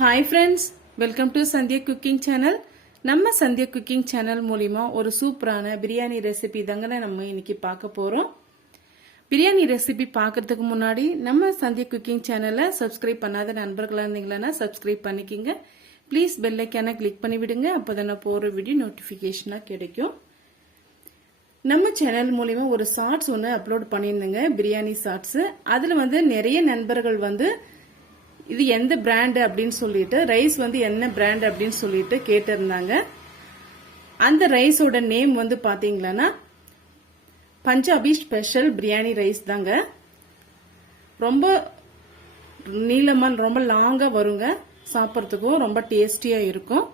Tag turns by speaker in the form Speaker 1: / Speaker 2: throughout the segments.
Speaker 1: Hi friends welcome to Sandhya cooking channel நம்ம Sandhya cooking channel மூலிமா ஒரு சூப்பரான பிரியாணி ரெசிபி தாங்க நம்ம இன்னைக்கு பார்க்க போகிறோம் பிரியாணி ரெசிபி பார்க்கறதுக்கு முன்னாடி நம்ம சந்தியா குக்கிங் சேனலை சப்ஸ்கிரைப் பண்ணாத நண்பர்களாக இருந்தீங்களன்னா சப்ஸ்கிரைப் பண்ணிக்கிங்க. ப்ளீஸ் பெல்லைக்கான கிளிக் பண்ணி விடுங்க அப்போ தானே போகிற வீடியோ நோட்டிஃபிகேஷனாக கிடைக்கும். நம்ம சேனல் மூலிமா ஒரு ஷார்ட்ஸ் ஒன்று அப்லோட் பண்ணியிருந்தேங்க பிரியாணி ஷார்ட்ஸு அதில் வந்து நிறைய நண்பர்கள் வந்து இது எந்த பிராண்டு அப்படின்னு சொல்லிட்டு ரைஸ் வந்து என்ன பிராண்ட் அப்படின்னு சொல்லிட்டு கேட்டிருந்தாங்க. அந்த ரைஸோட நேம் வந்து பாத்தீங்களன்னா பஞ்சாபி ஸ்பெஷல் பிரியாணி ரைஸ் தாங்க. ரொம்ப நீளமாக ரொம்ப லாங்காக வருங்க. சாப்பிட்றதுக்கும் ரொம்ப டேஸ்டியாக இருக்கும்.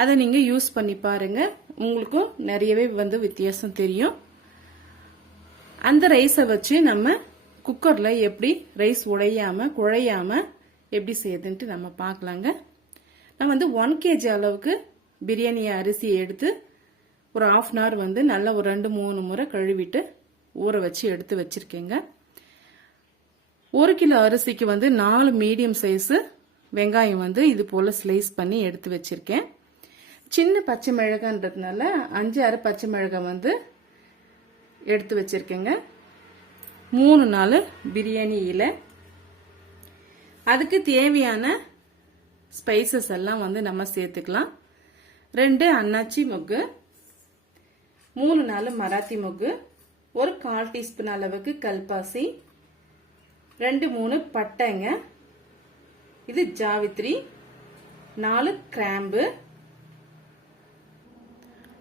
Speaker 1: அதை நீங்கள் யூஸ் பண்ணி பாருங்க. உங்களுக்கும் நிறையவே வந்து வித்தியாசம் தெரியும். அந்த ரைஸை வச்சு நம்ம குக்கரில் எப்படி ரைஸ் உடையாமல் குழையாம எப்படி செய்யுதுன்ட்டு நம்ம பார்க்கலாங்க. நான் வந்து ஒன் கேஜி அளவுக்கு பிரியாணி அரிசியை எடுத்து ஒரு ஆஃப் அன் ஹவர் வந்து நல்லா ஒரு ரெண்டு மூணு முறை கழுவிட்டு ஊற வச்சு எடுத்து வச்சிருக்கேங்க. ஒரு கிலோ அரிசிக்கு வந்து நாலு மீடியம் சைஸு வெங்காயம் வந்து இது போல் ஸ்லைஸ் பண்ணி எடுத்து வச்சுருக்கேன். சின்ன பச்சை மிளகான்றதுனால அஞ்சு ஆறு பச்சை மிளகாய் வந்து எடுத்து வச்சுருக்கேங்க. மூணு நாள் பிரியாணி இலை. அதுக்கு தேவையான ஸ்பைசஸ் எல்லாம் வந்து நம்ம சேர்த்துக்கலாம். ரெண்டு அன்னாச்சி மொக்கு. மூணு நாலு மராத்தி மொக்கு. ஒரு கால் டீஸ்பூன் அளவுக்கு கல்பாசி. ரெண்டு மூணு பட்டைங்க. இது ஜாவித்ரி. நாலு கிராம்பு.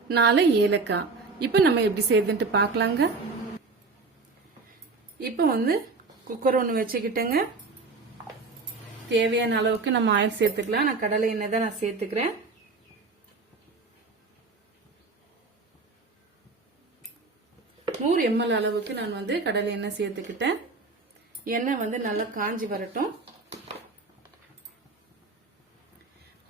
Speaker 1: நாலு ஏலக்காய். இப்போ நம்ம எப்படி செய்யுதுன்ட்டு பார்க்கலாங்க? இப்போ வந்து குக்கர் ஒன்று வச்சுக்கிட்டேங்க. தேவையான அளவுக்கு நம்ம ஆயில் சேர்த்துக்கலாம். நான் கடலை எண்ணெய் தான் நான் சேர்த்துக்கிறேன். நூறு எம்எல் அளவுக்கு நான் வந்து கடலை எண்ணெய் சேர்த்துக்கிட்டேன். எண்ணெய் வந்து நல்லா காஞ்சி வரட்டும்.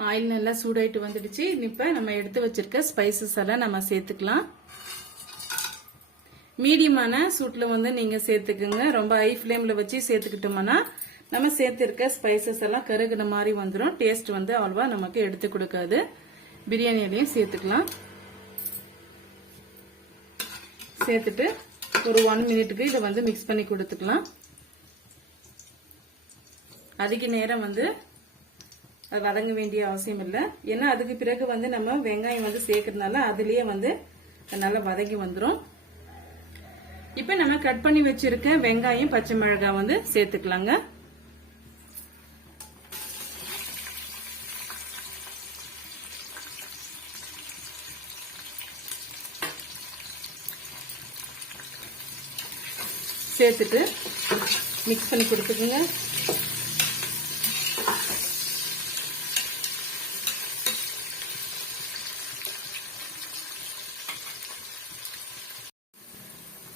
Speaker 1: ஆயில் நல்லா சூடாயிட்டு வந்துடுச்சு. இப்போ நம்ம எடுத்து வச்சிருக்க ஸ்பைசஸ் எல்லாம் நம்ம சேர்த்துக்கலாம். மீடியமான சூட்டில் வந்து நீங்கள் சேர்த்துக்குங்க. ரொம்ப ஹை ஃப்ளேமில் வச்சு சேர்த்துக்கிட்டோம்னா நம்ம சேர்த்துருக்க ஸ்பைசஸ் எல்லாம் கருகுன மாதிரி வந்துடும் டேஸ்ட் வந்து அவ்வளோவா நமக்கு எடுத்து கொடுக்காது. பிரியாணியிலையும் சேர்த்துக்கலாம். சேர்த்துட்டு ஒரு ஒன் மினிட்டுக்கு இதை வந்து மிக்ஸ் பண்ணி கொடுத்துக்கலாம். அதிக நேரம் வந்து வதங்க வேண்டிய அவசியம் இல்லை. ஏன்னா அதுக்கு பிறகு வந்து நம்ம வெங்காயம் வந்து சேர்க்கறதுனால அதுலேயே வந்து நல்லா வதங்கி வந்துடும் இப்ப நம்ம கட் பண்ணி வச்சிருக்க வெங்காயம் பச்சை மிளகாய் வந்து சேர்த்துக்கலாங்க. சேர்த்துட்டு மிக்ஸ் பண்ணி கொடுத்துக்குங்க.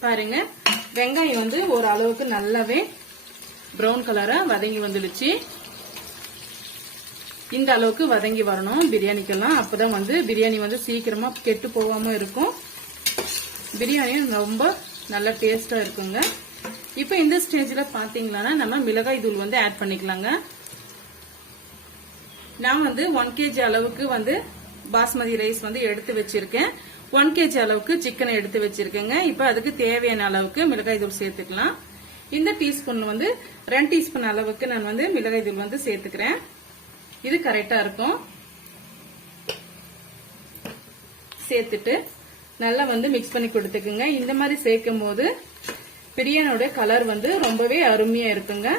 Speaker 1: பாருங்க. வெங்காயம் வந்து ஒரு அளவுக்கு நல்லாவே ப்ரௌன் கலரா வதங்கி வந்துடுச்சு. இந்த அளவுக்கு வதங்கி வரணும். பிரியாணிக்கெல்லாம் அப்பதான் வந்து பிரியாணி வந்து சீக்கிரமா கெட்டு போகாம இருக்கும். பிரியாணியும் ரொம்ப நல்ல டேஸ்டா இருக்குங்க. இப்போ இந்த ஸ்டேஜில் பார்த்தீங்கன்னா நம்ம மிளகாய் தூள் வந்து ஆட் பண்ணிக்கலாங்க. நான் வந்து ஒன் கேஜி அளவுக்கு வந்து பாஸ்மதி ரைஸ் வந்து எடுத்து வச்சிருக்கேன். ஒன் கேஜி அளவுக்கு சிக்கனை எடுத்து வச்சிருக்கேங்க. இப்போ அதுக்கு தேவையான அளவுக்கு மிளகாய் தூள் சேர்த்துக்கலாம். இந்த டீஸ்பூன் வந்து ரெண்டு டீஸ்பூன் அளவுக்கு நான் வந்து மிளகாய் தூள் வந்து சேர்த்துக்கிறேன். இது கரெக்டா இருக்கும். சேர்த்துட்டு நல்லா வந்து மிக்ஸ் பண்ணி கொடுத்துக்குங்க. இந்த மாதிரி சேர்க்கும் போது பிரியாணியோட கலர் வந்து ரொம்பவே அருமையா இருக்குங்க.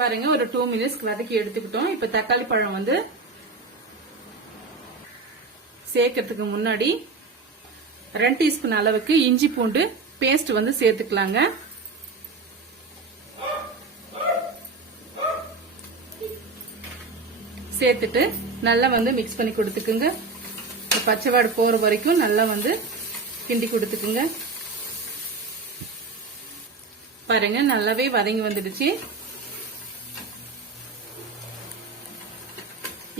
Speaker 1: பாருங்க ஒரு டூ மினிட்ஸ்க்கு வதக்கி எடுத்துக்கிட்டோம். இப்ப தக்காளி பழம் வந்து சேர்க்கறதுக்கு முன்னாடி ரெண்டு டீஸ்பூன் அளவுக்கு இஞ்சி பூண்டு பேஸ்ட் வந்து சேர்த்துக்கலாங்க. சேர்த்துட்டு நல்லா வந்து மிக்ஸ் பண்ணி கொடுத்துக்குங்க. பச்சைவாடு போகிற போற வரைக்கும் நல்லா வந்து கிண்டி கொடுத்துக்குங்க. பாருங்க நல்லாவே வதங்கி வந்துடுச்சு.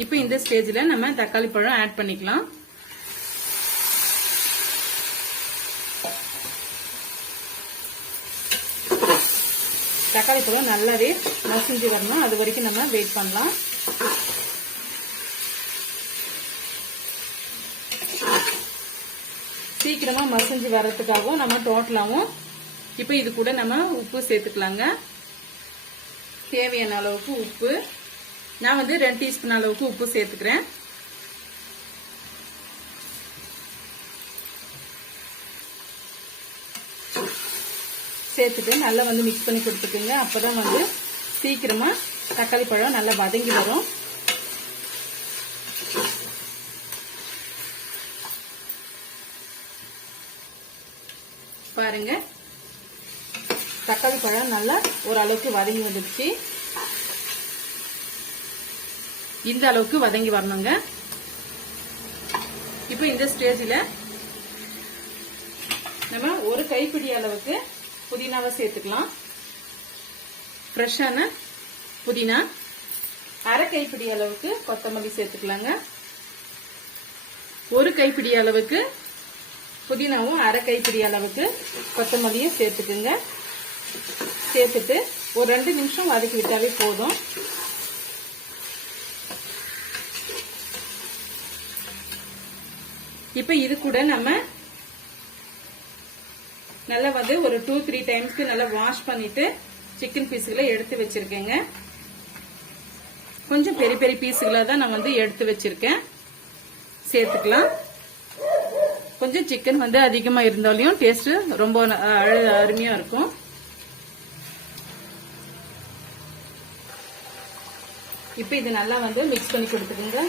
Speaker 1: இப்போ இந்த ஸ்டேஜில் நம்ம தக்காளி பழம் ஆட் பண்ணிக்கலாம். தக்காளி பழம் நல்லாவே மசிஞ்சு வரணும். அது வரைக்கும் நம்ம வெயிட் பண்ணலாம். சீக்கிரமா மசிஞ்சு வர்றதுக்காகவும் நம்ம டோட்டலாகவும் இப்போ இது கூட நம்ம உப்பு சேர்த்துக்கலாங்க. தேவையான அளவுக்கு உப்பு. நான் வந்து ரெண்டு டீஸ்பூன் அளவுக்கு உப்பு சேர்த்துக்கிறேன். சேர்த்துட்டு நல்லா வந்து மிக்ஸ் பண்ணி கொடுத்துக்குங்க. அப்பதான் வந்து சீக்கிரமா தக்காளி பழம் நல்லா வதங்கி வரும். பாருங்க. தக்காளி பழம் நல்லா ஓரளவுக்கு வதங்கி வந்துடுச்சு. இந்த அளவுக்கு வதங்கி வரணுங்க. இப்போ இந்த ஸ்டேஜில் நம்ம ஒரு கைப்பிடி அளவுக்கு புதினாவை சேர்த்துக்கலாம். ஃப்ரெஷ்ஷான புதினா அரை கைப்பிடி அளவுக்கு கொத்தமல்லி சேர்த்துக்கலாங்க. ஒரு கைப்பிடி அளவுக்கு புதினாவும் அரை கைப்பிடி அளவுக்கு கொத்தமல்லியும் சேர்த்துக்குங்க. சேர்த்துட்டு ஒரு ரெண்டு நிமிஷம் வதக்கி விட்டாலே போதும். இப்ப இது கூட நம்ம நல்லா வந்து ஒரு டூ த்ரீ டைம்ஸ்க்கு நல்லா வாஷ் பண்ணிட்டு சிக்கன் பீஸுகளை எடுத்து வச்சிருக்கேங்க. கொஞ்சம் பெரிய பெரிய பீஸுகளை தான் நான் வந்து எடுத்து வச்சிருக்கேன். சேர்த்துக்கலாம். கொஞ்சம் சிக்கன் வந்து அதிகமா இருந்தாலையும் டேஸ்ட் ரொம்ப அழ- அருமையா இருக்கும். இப்போ இது நல்லா வந்து மிக்ஸ் பண்ணி கொடுத்துருங்க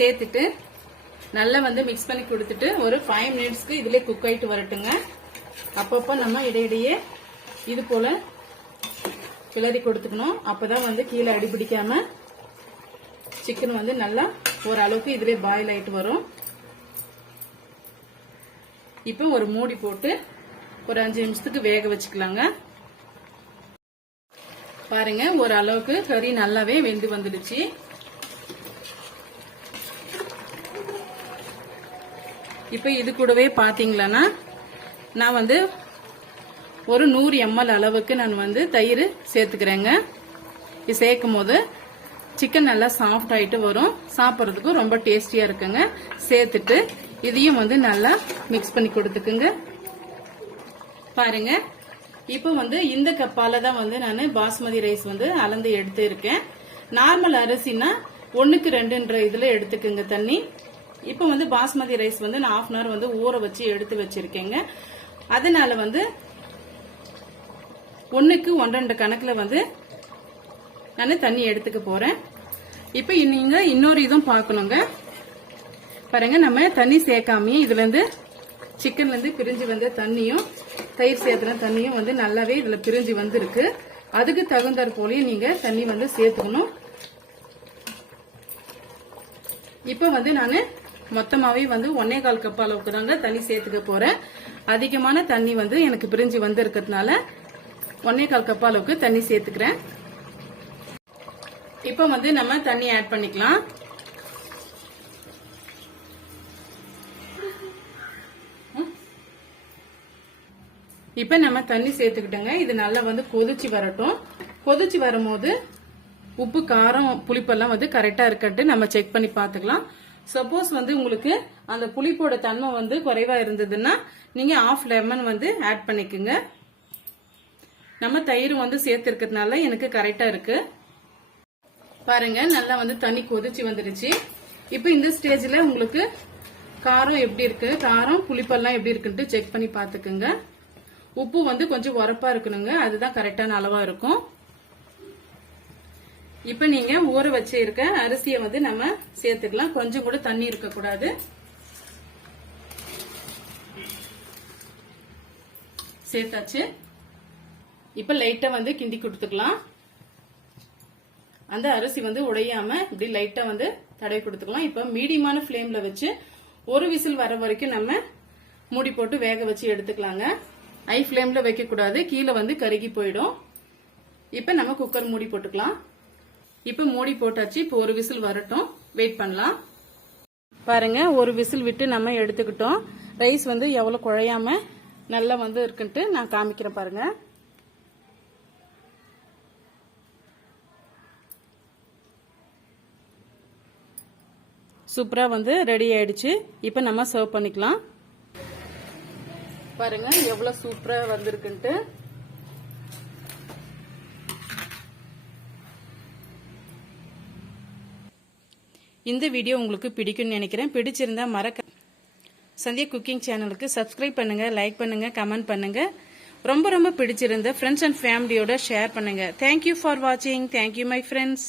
Speaker 1: சேர்த்துட்டு நல்லா வந்து மிக்ஸ் பண்ணி கொடுத்துட்டு ஒரு ஃபைவ் மினிட்ஸ்க்கு இதிலே குக் ஆகிட்டு வரட்டுங்க. அப்பப்போ நம்ம இடையிடையே இது போல கிளறி கொடுத்துக்கணும். அப்பதான் வந்து கீழே அடிபிடிக்காம சிக்கன் வந்து நல்லா ஓரளவுக்கு இதிலே பாயில் ஆகிட்டு வரும். இப்போ ஒரு மூடி போட்டு ஒரு அஞ்சு நிமிஷத்துக்கு வேக வச்சுக்கலாங்க. பாருங்க ஒரு அளவுக்கு கறி நல்லாவே வெந்து வந்துடுச்சு. இப்போ இது கூடவே பார்த்தீங்களன்னா நான் வந்து ஒரு நூறு எம்எல் அளவுக்கு நான் வந்து தயிர் சேர்த்துக்கிறேங்க. இது சேர்க்கும் போது சிக்கன் நல்லா சாஃப்ட் ஆகிட்டு வரும். சாப்பிட்றதுக்கும் ரொம்ப டேஸ்டியாக இருக்குங்க. சேர்த்துட்டு இதையும் வந்து நல்லா மிக்ஸ் பண்ணி கொடுத்துக்குங்க. பாருங்க. இப்போ வந்து இந்த கப்பால தான் வந்து நான் பாஸ்மதி ரைஸ் வந்து அளந்து எடுத்து இருக்கேன். நார்மல் அரிசினா ஒன்றுக்கு ரெண்டுன்ற இதில் எடுத்துக்குங்க தண்ணி. இப்போ வந்து பாஸ்மதி ரைஸ் வந்து நான் ஆஃப் அன் ஹவர் வந்து ஊற வச்சு எடுத்து வச்சிருக்கேங்க. அதனால வந்து ஒன்றுக்கு ஒன்றரை கணக்குல வந்து நான் தண்ணி எடுத்துக்க போறேன். இப்போ நீங்க இன்னொரு இதுவும் பார்க்கணுங்க பாருங்க நம்ம தண்ணி சேர்க்காமயே இதுல இருந்து சிக்கன்ல இருந்து பிரிஞ்சு வந்த தண்ணியும் தயிர் சேர்த்துன தண்ணியும் வந்து நல்லாவே இதுல பிரிஞ்சு வந்திருக்கு. அதுக்கு தகுந்தாற் போலயும் நீங்க தண்ணி வந்து சேர்த்துக்கணும் இப்ப வந்து நான் மொத்தமாவே வந்து ஒன்னே கால் கப் அளவுக்கு தாங்க தண்ணி சேர்த்துக்க போறேன். அதிகமான தண்ணி வந்து எனக்கு பிரிஞ்சு வந்து இருக்கிறதுனால ஒன்னே கால் கப் அளவுக்கு தண்ணி சேர்த்துக்கிறேன். இப்ப வந்து நம்ம தண்ணி ஆட் பண்ணிக்கலாம். இப்ப நம்ம தண்ணி சேர்த்துக்கிட்டோங்க. இது நல்லா வந்து கொதிச்சு வரட்டும். கொதிச்சு வரும்போது உப்பு காரம் புளிப்பெல்லாம் வந்து கரெக்டா இருக்கட்டு. நம்ம செக் பண்ணி பார்த்துக்கலாம். சப்போஸ் வந்து உங்களுக்கு அந்த புளிப்போட தன்மை வந்து குறைவா இருந்ததுன்னா நீங்க ஆஃப் லெமன் வந்து ஆட் பண்ணிக்கோங்க. நம்ம தயிர் வந்து சேர்த்திருக்கிறதுனால எனக்கு கரெக்டா இருக்கு. பாருங்க நல்லா வந்து தண்ணி கொதிச்சு வந்துருச்சு. இப்போ இந்த ஸ்டேஜ்ல உங்களுக்கு காரம் எப்படி இருக்கு? காரம் புளிப்பெல்லாம் எப்படி இருக்குன்ட்டு செக் பண்ணி பாத்துக்குங்க உப்பு வந்து கொஞ்சம் உரப்பா இருக்கணுங்க. அதுதான் கரெக்டான அளவா இருக்கும். இப்ப நீங்க ஊற வச்சு இருக்க அரிசியை வந்து நம்ம சேர்த்துக்கலாம். கொஞ்சம் கூட தண்ணி இருக்க கூடாது சேர்த்தாச்சு. இப்ப லைட்டா வந்து கிண்டி கொடுத்துக்கலாம். அந்த அரிசி வந்து உடையாம இப்படி லைட்டா வந்து தடவி கொடுத்துக்கலாம். இப்ப மீடியமான ஃப்ளேம்ல வச்சு ஒரு விசில் வர வரைக்கும் நம்ம மூடி போட்டு வேக வச்சு எடுத்துக்கலாங்க. ஹை ஃப்ளேம்ல வைக்க கூடாது கீழே வந்து கருகி போயிடும். இப்ப நம்ம குக்கர் மூடி போட்டுக்கலாம். இப்ப மூடி போட்டாச்சு. இப்போ ஒரு விசில் வரட்டும். வெயிட் பண்ணலாம். பாருங்க ஒரு விசில் விட்டு நம்ம எடுத்துக்கிட்டோம். ரைஸ் வந்து எவ்வளோ குழையாம நல்லா வந்து இருக்குன்ட்டு நான் காமிக்கிறேன் பாருங்க. சூப்பராக வந்து ரெடி ஆயிடுச்சு. இப்போ நம்ம சர்வ் பண்ணிக்கலாம். பாருங்க எவ்வளோ சூப்பராக வந்திருக்குன்ட்டு. இந்த வீடியோ உங்களுக்கு பிடிக்கும்னு நினைக்கிறேன். பிடிச்சிருந்தா மறக்க சந்தியா குக்கிங் சேனலுக்கு சப்ஸ்கிரைப் பண்ணுங்க லைக் பண்ணுங்க கமெண்ட் பண்ணுங்க. ரொம்ப ரொம்ப பிடிச்சிருந்த ஃப்ரெண்ட்ஸ் அண்ட் ஃபேமிலியோட ஷேர் பண்ணுங்க. தேங்க்யூ ஃபார் வாட்சிங் தேங்க்யூ மை ஃப்ரெண்ட்ஸ்